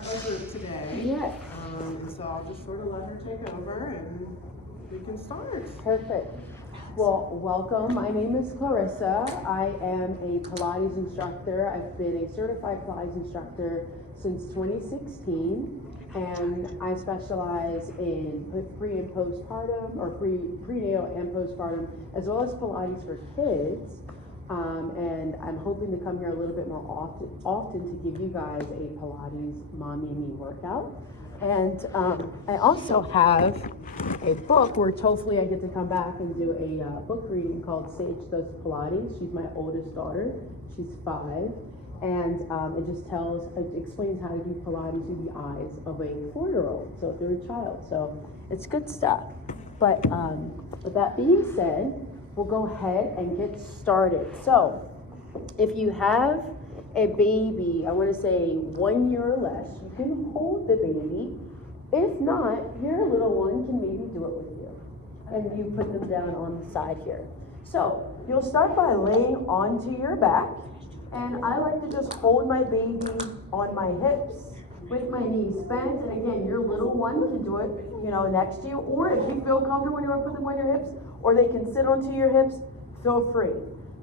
start a group today. Yes. So I'll just sort of let her take over and we can start. Perfect. Well, welcome. My name is Clarissa. I am a Pilates instructor. I've been a certified Pilates instructor since 2016, and I specialize in pre and postpartum, or prenatal and postpartum, as well as Pilates for kids. And I'm hoping to come here a little bit more often to give you guys a Pilates mommy and me workout. And I also have a book where hopefully I get to come back and do a book reading called Sage Does Pilates. She's my oldest daughter. She's 5. And it explains how to do Pilates through the eyes of a 4-year-old, so through a child. So it's good stuff. But with that being said, we'll go ahead and get started. So if you have a baby, I want to say 1 year or less, you can hold the baby. If not, your little one can maybe do it with you. And you put them down on the side here. So you'll start by laying onto your back. And I like to just hold my baby on my hips with my knees bent. And again, your little one can do it, next to you. Or if you feel comfortable when you want to put them on your hips, or they can sit onto your hips, feel free.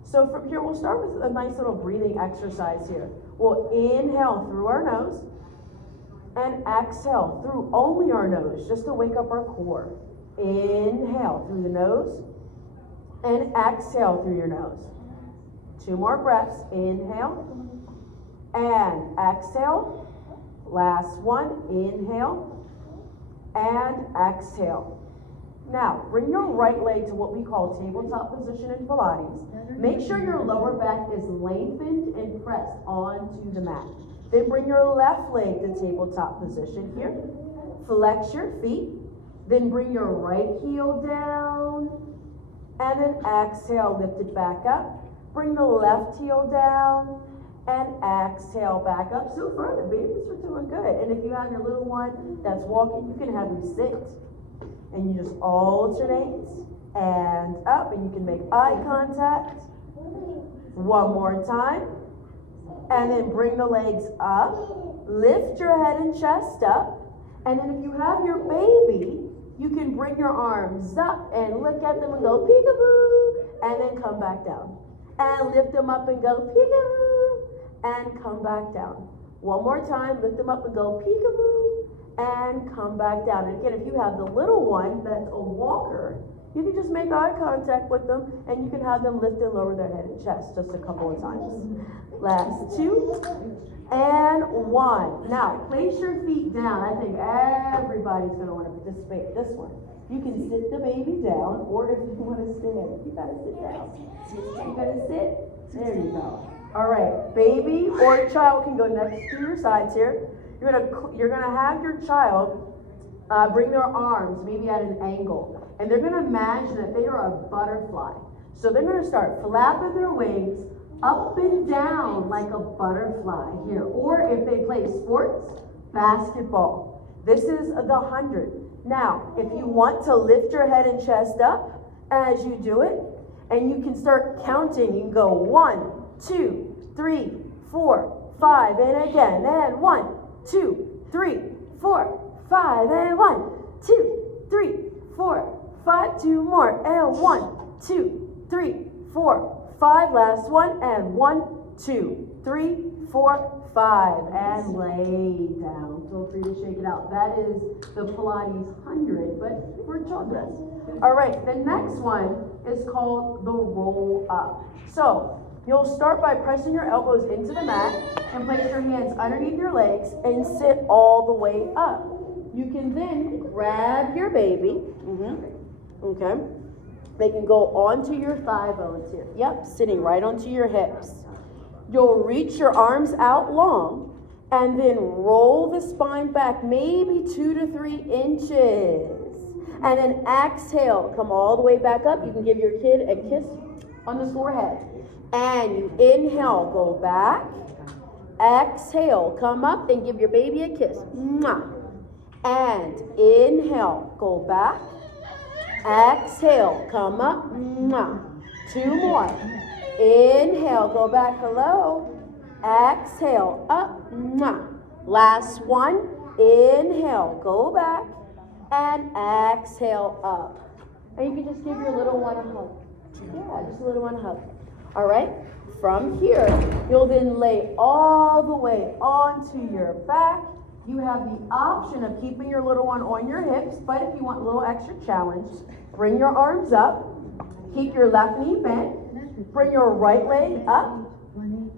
So from here, we'll start with a nice little breathing exercise here. We'll inhale through our nose and exhale through only our nose, just to wake up our core. Inhale through the nose and exhale through your nose. 2 more breaths. Inhale and exhale. Last one. Inhale and exhale. Now, bring your right leg to what we call tabletop position in Pilates. Make sure your lower back is lengthened and pressed onto the mat. Then bring your left leg to tabletop position here. Flex your feet. Then bring your right heel down. And then exhale, lift it back up. Bring the left heel down. And exhale back up. So far, the babies are doing good. And if you have your little one that's walking, you can have him sit. And you just alternate and up, and you can make eye contact. One more time. And then bring the legs up. Lift your head and chest up. And then if you have your baby, you can bring your arms up and look at them and go peekaboo, and then come back down. And lift them up and go peekaboo, and come back down. One more time, lift them up and go peekaboo, and come back down. And again, if you have the little one that's a walker, you can just make eye contact with them, and you can have them lift and lower their head and chest just a couple of times. Last 2 and 1. Now, place your feet down. I think everybody's going to want to participate in this one. You can sit the baby down, or if you want to stand, you got to sit down. You got to sit. There you go. All right, baby or child can go next to your sides here. You're gonna have your child bring their arms maybe at an angle, and they're gonna imagine that they are a butterfly. So they're gonna start flapping their wings up and down like a butterfly here. Or if they play sports, basketball. This is the 100. Now, if you want to lift your head and chest up as you do it, and you can start counting, you can go 1, 2, 3, 4, 5, and again, and 1, 2, 3, 4, 5, and 1, 2, 3, 4, 5, 2 more, and 1, 2, 3, 4, 5, last one, and 1, 2, 3, 4, 5, and lay down. Feel free to shake it out. That is the Pilates 100, but for children. All right, the next one is called the roll up. So you'll start by pressing your elbows into the mat and place your hands underneath your legs and sit all the way up. You can then grab your baby. Okay. They can go onto your thigh bones here. Yep, sitting right onto your hips. You'll reach your arms out long and then roll the spine back maybe 2 to 3 inches. And then exhale, come all the way back up. You can give your kid a kiss on the forehead. And you inhale, go back. Exhale, come up and give your baby a kiss. Mwah. And inhale, go back. Exhale, come up. Mwah. 2 more. Inhale, go back, hello. Exhale, up. Mwah. Last one. Inhale, go back, and exhale up. And you can just give your little one a hug. Yeah, just a little one a hug. All right? From here, you'll then lay all the way onto your back. You have the option of keeping your little one on your hips, but if you want a little extra challenge, bring your arms up, keep your left knee bent, bring your right leg up,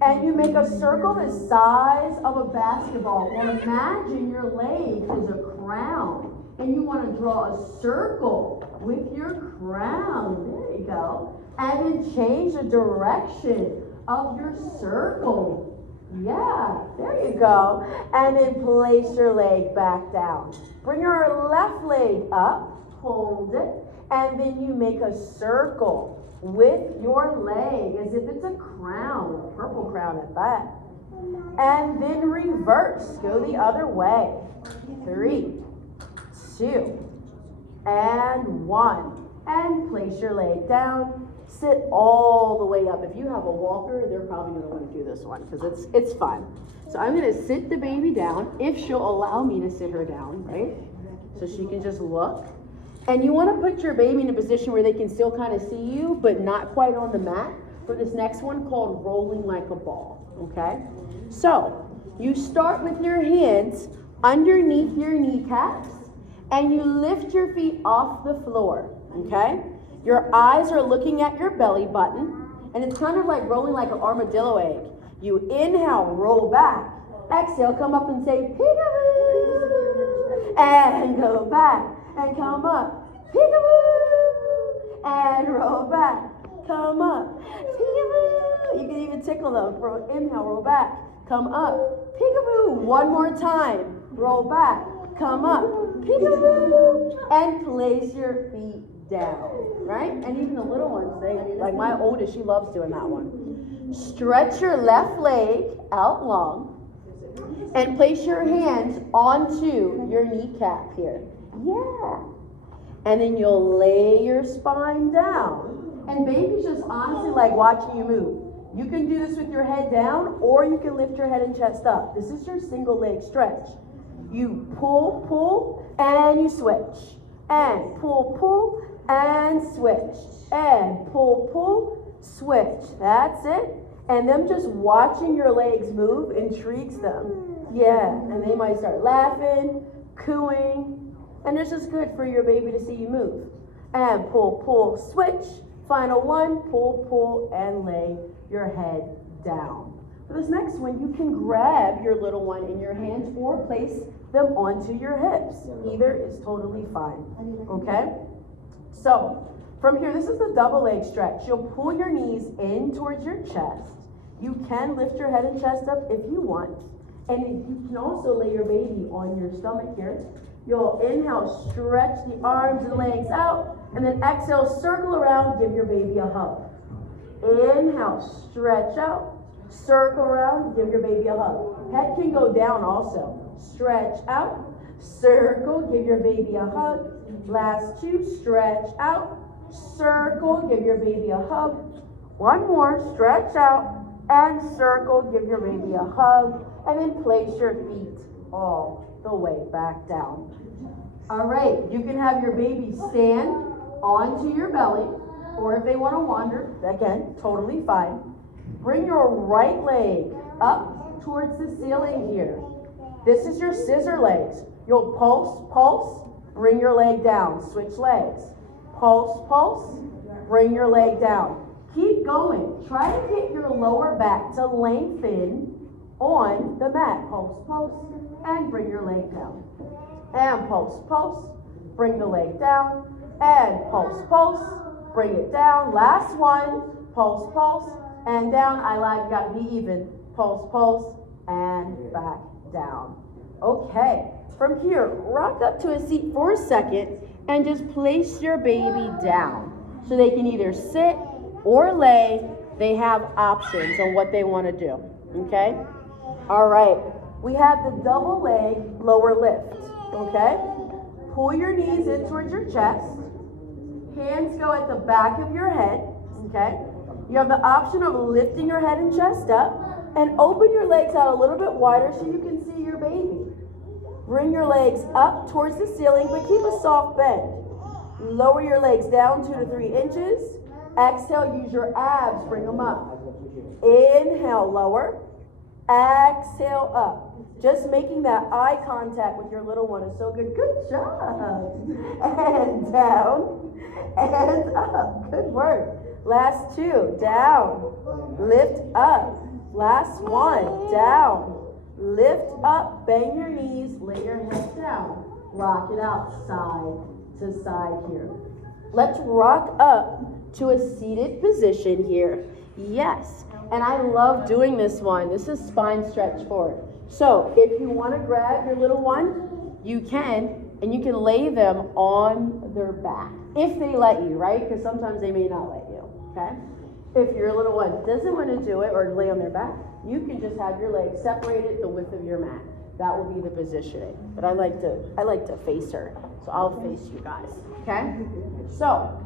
and you make a circle the size of a basketball. Well, imagine your leg is a crown, and you want to draw a circle with your crown. There you go. And then change the direction of your circle. Yeah, there you go. And then place your leg back down. Bring your left leg up, hold it, and then you make a circle with your leg as if it's a crown, a purple crown at that. And then reverse, go the other way. 3, 2, and 1. And place your leg down. Sit all the way up. If you have a walker, they're probably going to want to do this one because it's fun. So I'm going to sit the baby down if she'll allow me to sit her down, right? So she can just look. And you want to put your baby in a position where they can still kind of see you, but not quite on the mat for this next one called rolling like a ball, okay? So you start with your hands underneath your kneecaps and you lift your feet off the floor, okay? Your eyes are looking at your belly button, and it's kind of like rolling like an armadillo egg. You inhale, roll back. Exhale, come up and say, peekaboo. And go back, and come up. Peekaboo. And roll back, come up. Peekaboo. You can even tickle them. Inhale, roll back, come up. Peekaboo. One more time. Roll back, come up. Peekaboo. And place your feet down, right? And even the little ones, like my oldest, she loves doing that one. Stretch your left leg out long and place your hands onto your kneecap here. Yeah. And then you'll lay your spine down. And baby's just honestly like watching you move. You can do this with your head down, or you can lift your head and chest up. This is your single leg stretch. You pull, and you switch. And pull, and switch. And pull, switch. That's it. And them just watching your legs move intrigues them. Yeah, and they might start laughing, cooing, and it's just good for your baby to see you move. And pull, switch. Final one, pull, and lay your head down. For this next one, you can grab your little one in your hands or place them onto your hips. Either is totally fine, okay? So, from here, this is the double leg stretch. You'll pull your knees in towards your chest. You can lift your head and chest up if you want. And you can also lay your baby on your stomach here. You'll inhale, stretch the arms and legs out, and then exhale, circle around, give your baby a hug. Inhale, stretch out, circle around, give your baby a hug. Head can go down also. Stretch out, circle, give your baby a hug. Last two, stretch out, circle, give your baby a hug. One more, stretch out, and circle, give your baby a hug. And then place your feet all the way back down. All right, you can have your baby stand onto your belly, or if they want to wander, again, totally fine. Bring your right leg up towards the ceiling here. This is your scissor legs. You'll pulse, bring your leg down, switch legs. Pulse, bring your leg down. Keep going. Try to get your lower back to lengthen on the mat. Pulse, and bring your leg down. And pulse, bring the leg down. And pulse, bring it down. Last one, pulse, and down. I like, you gotta be even. Pulse, and back down. Okay, from here, rock up to a seat for a second and just place your baby down. So they can either sit or lay. They have options on what they want to do, okay? All right, we have the double leg lower lift, okay? Pull your knees in towards your chest. Hands go at the back of your head, okay? You have the option of lifting your head and chest up, And open your legs out a little bit wider so you can see your baby. Bring your legs up towards the ceiling, but keep a soft bend. Lower your legs down 2 to 3 inches. Exhale, use your abs, bring them up. Inhale, lower. Exhale, up. Just making that eye contact with your little one is so good. Good job. And down and up. Good work. Last 2. Down. Lift up. Last 1. Down. Lift up. Bend your knees. Lay your head down. Rock it out side to side here. Let's rock up to a seated position here. Yes. And I love doing this one. This is spine stretch forward. So if you want to grab your little one, you can, and you can lay them on their back. If they let you, right? Because sometimes they may not let you, okay? If your little one doesn't want to do it or lay on their back, you can just have your legs separated the width of your mat. That will be the positioning. But I like to face her. So I'll face you guys, okay? So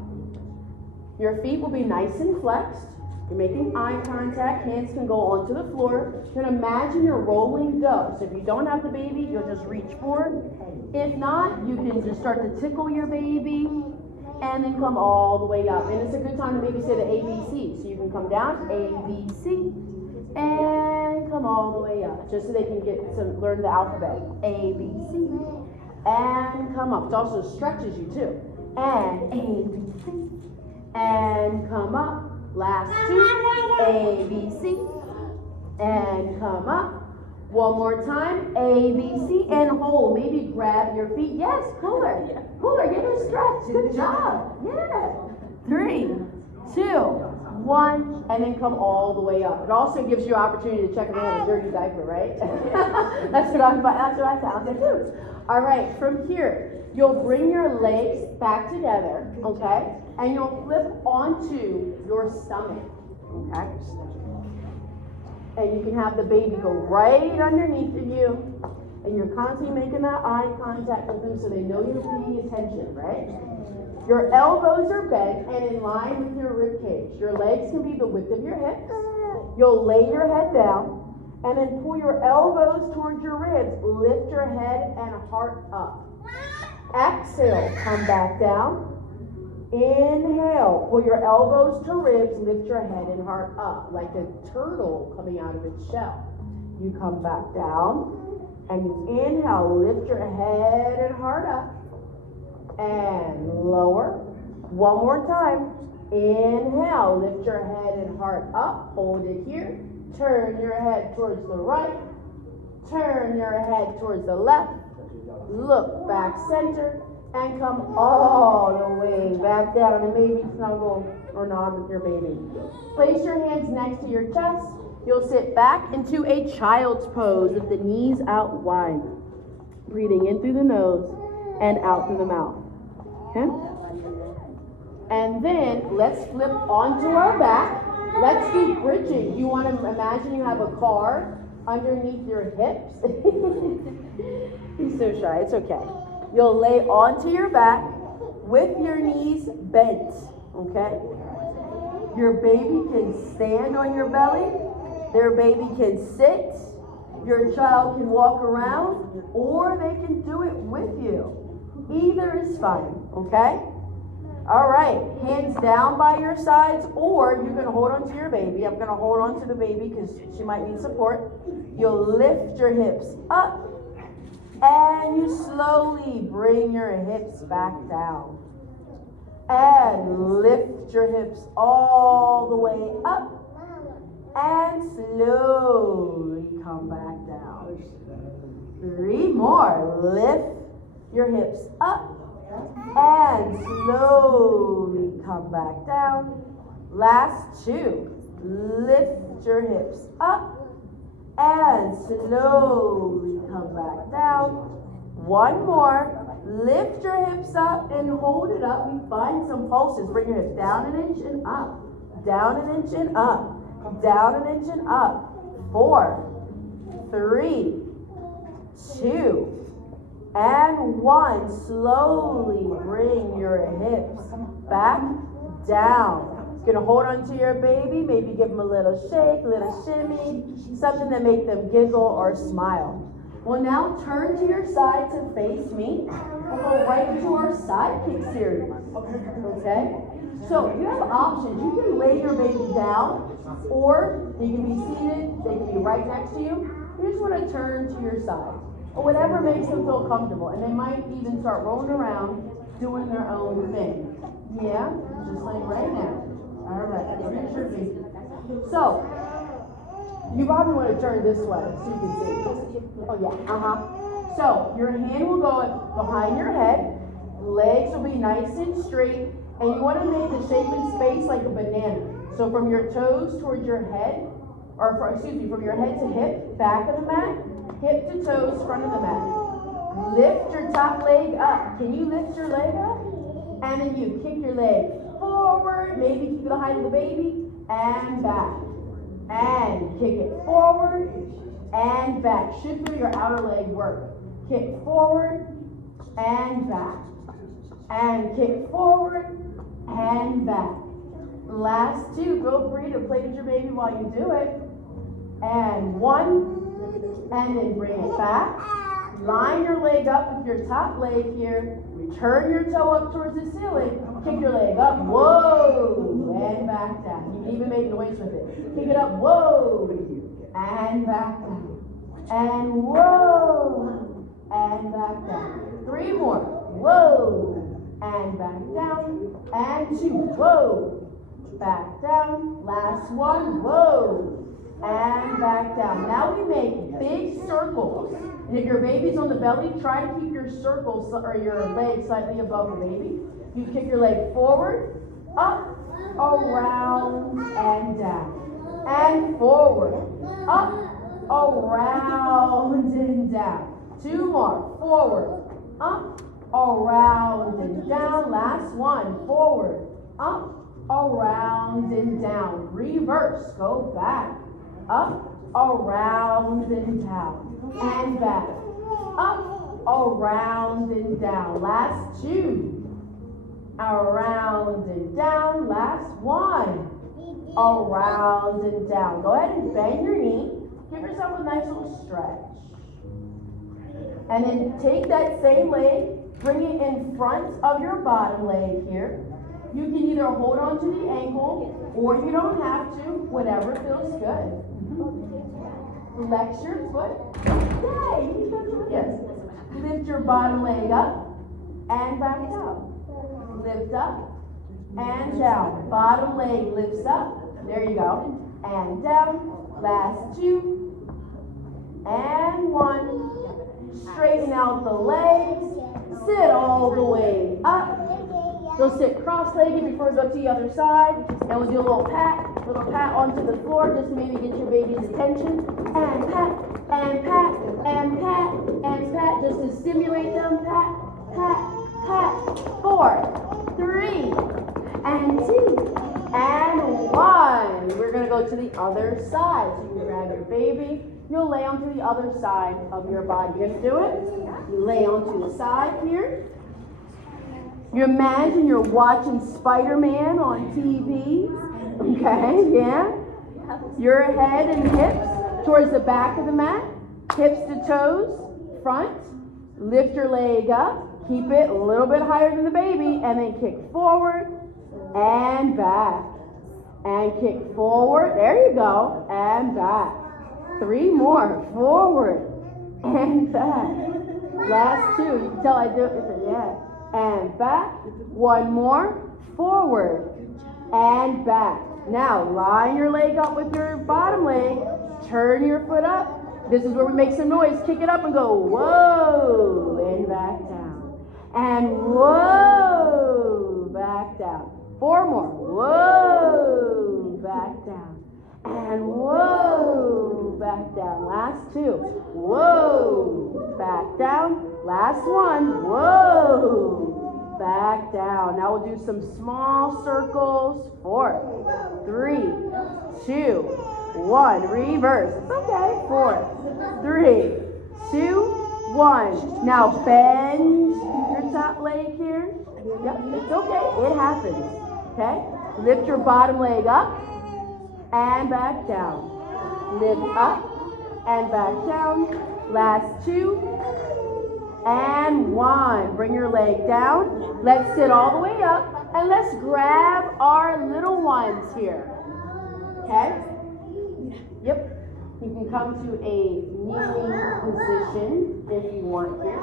your feet will be nice and flexed. You're making eye contact. Hands can go onto the floor. You're going to imagine you're rolling dough. So if you don't have the baby, you'll just reach forward. If not, you can just start to tickle your baby and then come all the way up. And it's a good time to maybe say the ABC. So you can come down, ABC, and come all the way up. Just so they can learn the alphabet. ABC, and come up. It also stretches you too. And ABC, and come up. Last 2, A, B, C, and come up. One more time, A, B, C, and hold. Maybe grab your feet. Yes, pull her, get her stretched. Good job. Yeah. 3, 2, 1, and then come all the way up. It also gives you an opportunity to check if they have a dirty diaper, right? That's what I found to do. All right, from here, you'll bring your legs back together, okay? And you'll flip onto your stomach, okay? And you can have the baby go right underneath of you. And you're constantly making that eye contact with them so they know you're paying attention, right? Your elbows are bent and in line with your rib cage. Your legs can be the width of your hips. You'll lay your head down and then pull your elbows towards your ribs. Lift your head and heart up. Exhale, come back down. Inhale, pull your elbows to ribs, lift your head and heart up like a turtle coming out of its shell. You come back down and you inhale, lift your head and heart up and lower. One more time. Inhale, lift your head and heart up, hold it here. Turn your head towards the right, turn your head towards the left, look back center, and come all the way back down and maybe snuggle or nod with your baby. Place your hands next to your chest. You'll sit back into a child's pose with the knees out wide. Breathing in through the nose and out through the mouth. Okay? And then let's flip onto our back. Let's do bridging. You want to imagine you have a car underneath your hips. He's so shy. It's okay. You'll lay onto your back with your knees bent, okay? Your baby can stand on your belly. Their baby can sit. Your child can walk around, or they can do it with you. Either is fine, okay? All right, hands down by your sides, or you can hold on to your baby. I'm going to hold on to the baby because she might need support. You'll lift your hips up. And you slowly bring your hips back down. And lift your hips all the way up. And slowly come back down. 3 more. Lift your hips up. And slowly come back down. Last 2. Lift your hips up. And slowly come back down. 1 more. Lift your hips up and hold it up. We find some pulses. Bring your hips down an inch and up. Down an inch and up. Down an inch and up. 4, 3, 2, and 1. Slowly bring your hips back down. You're gonna hold on to your baby, maybe give them a little shake, a little shimmy, something that make them giggle or smile. Well, now turn to your side to face me. We'll go right into our side kick series. Okay? So you have options. You can lay your baby down, or you can be seated, they can be right next to you. You just want to turn to your side, or whatever makes them feel comfortable. And they might even start rolling around, doing their own thing. Yeah? Just like right now. All right. Here's your feet. So, you probably want to turn this way so you can see. Oh yeah, So, your hand will go behind your head, legs will be nice and straight, and you want to make the shape and space like a banana. So from your toes towards your head, from your head to hip, back of the mat, hip to toes, front of the mat. Lift your top leg up. Can you lift your leg up? And then you kick your leg forward, maybe keep the height of the baby, and back. And kick it forward and back. Should do your outer leg work. Kick forward and back. And kick forward and back. Last two. Feel free to play with your baby while you do it. And one. And then bring it back. Line your leg up with your top leg here. Turn your toe up towards the ceiling. Kick your leg up. Whoa. And back down. You can even make noise with it. Kick it up. Whoa. And back down. And whoa. And back down. Three more. Whoa. And back down. And two. Whoa. Back down. Last one. Whoa. And back down. Now we make big circles. And if your baby's on the belly, try to keep your circles or your leg slightly above the baby. You kick your leg forward, up, around, and down. And forward, up, around, and down. Two more. Forward, up, around, and down. Last one. Forward, up, around, and down. Reverse. Go back. Up, around, and down. And back. Up, around, and down. Last two. Around and down. Last one. Around and down. Go ahead and bend your knee. Give yourself a nice little stretch. And then take that same leg, bring it in front of your bottom leg here. You can either hold on to the ankle, or you don't have to, whatever feels good. Flex your foot. Yay! Yes. Lift your bottom leg up and back out. Lift up and down. Bottom leg lifts up. There you go. And down. Last two. And one. Straighten out the legs. Sit all the way up. Go sit cross-legged before we go to the other side. And we'll do a little pat onto the floor just to maybe get your baby's attention. And pat, and pat, and pat, and pat, just to stimulate them. Pat, pat, pat. 4, 3, and 2, and 1. We're going to go to the other side. So you can grab your baby. You'll lay onto the other side of your body. You gonna do it? You lay onto the side here. You imagine you're watching Spider-Man on TV. Okay, yeah. Your head and hips towards the back of the mat. Hips to toes, front. Lift your leg up. Keep it a little bit higher than the baby. And then kick forward and back. And kick forward. There you go. And back. 3 more. Forward and back. Last 2. You can tell I do it. Yeah. And back. 1 more. Forward and back. Now line your leg up with your bottom leg. Turn your foot up. This is where we make some noise. Kick it up and go whoa and back down. And whoa back down. 4 more. Whoa back down. And whoa back down. Last 2. Whoa back down. Last 1. Whoa back down. Now we'll do some small circles. 4, 3, 2, 1. Reverse. It's okay. 4, 3, 2, 1. Now bend your top leg here. Yep, it's okay. It happens. Okay? Lift your bottom leg up and back down. Lift up and back down. Last 2 and 1. Bring your leg down. Let's sit all the way up and let's grab our little ones here. Okay? Yep. You can come to a kneeling position if you want here.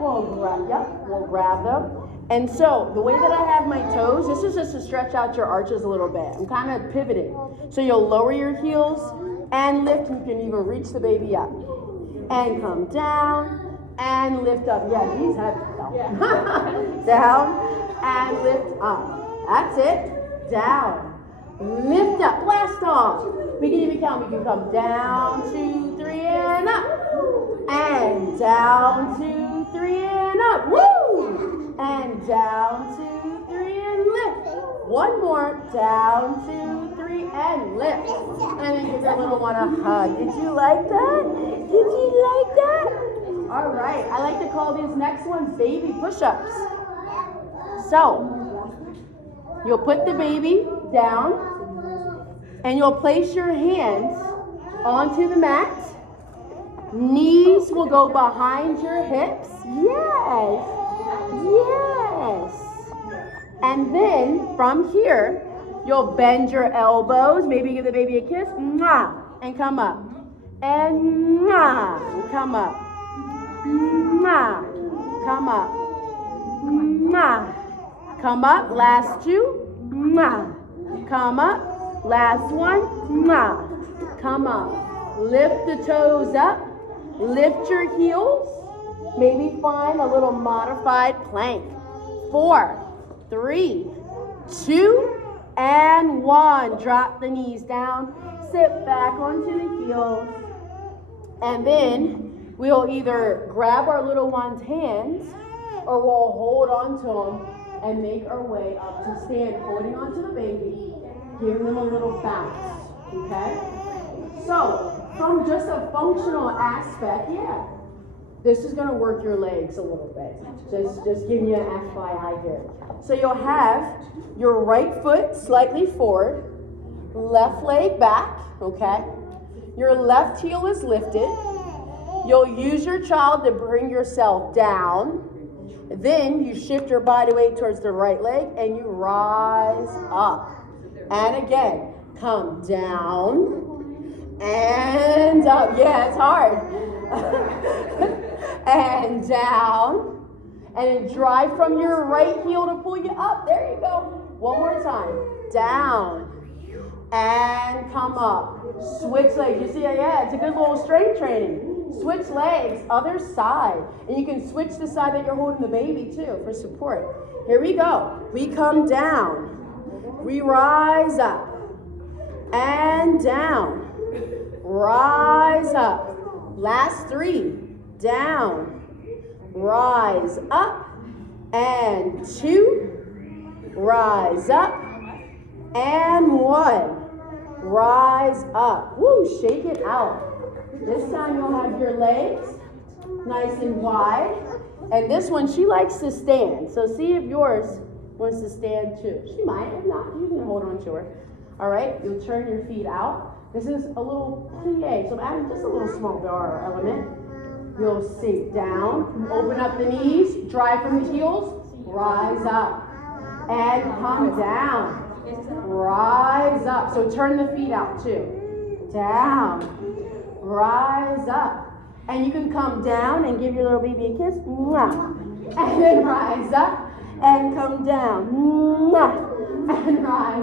We'll grab them. And so, the way that I have my toes, this is just to stretch out your arches a little bit. I'm kind of pivoting. So you'll lower your heels and lift. You can even reach the baby up. And come down and lift up. Yeah, these have down. Down and lift up. That's it. Down. Lift up. Blast off. We can even count. We can come down, 2, 3, and up. And down, 2, 3, and up. Woo! And down, 2, 3, and lift. One more. Down, 2, 3, and lift. And then give your little one a hug. Did you like that? Did you like that? All right. I like to call these next ones baby push-ups. So, you'll put the baby down and you'll place your hands onto the mat. Knees will go behind your hips. Yes. Yes. And then from here, you'll bend your elbows. Maybe give the baby a kiss. Mwah, and come up. And mwah, and come up. Mwah, come up. Mwah, come up. Last 2. Mwah, come up. Last 1. Mwah, come up. Lift the toes up. Lift your heels. Maybe find a little modified plank. 4, 3, 2, and 1. Drop the knees down. Sit back onto the heels. And then we'll either grab our little one's hands or we'll hold on to them and make our way up to stand, holding onto the baby, giving them a little bounce. Okay? So, from just a functional aspect, yeah, this is going to work your legs a little bit. Just giving you an FYI here. So you'll have your right foot slightly forward, left leg back, okay? Your left heel is lifted. You'll use your child to bring yourself down. Then you shift your body weight towards the right leg and you rise up. And again, come down. And up. Yeah, it's hard. And down. And then drive from your right heel to pull you up. There you go. One more time. Down. And come up. Switch legs. You see, yeah, it's a good little strength training. Switch legs, other side. And you can switch the side that you're holding the baby too for support. Here we go. We come down. We rise up. And down. Rise up. Last 3. Down. Rise up. And 2. Rise up. And 1. Rise up. Woo, shake it out. This time you'll have your legs nice and wide. And this one, she likes to stand. So see if yours wants to stand too. She might. If not, you can hold on to her. All right, you'll turn your feet out. This is a little plie. So I'm adding just a little small bar element. You'll sink down. Open up the knees. Drive from the heels. Rise up. And come down. Rise up. So turn the feet out too. Down. Rise up. And you can come down and give your little baby a kiss. Mwah. And then rise up and come down. Mwah. And rise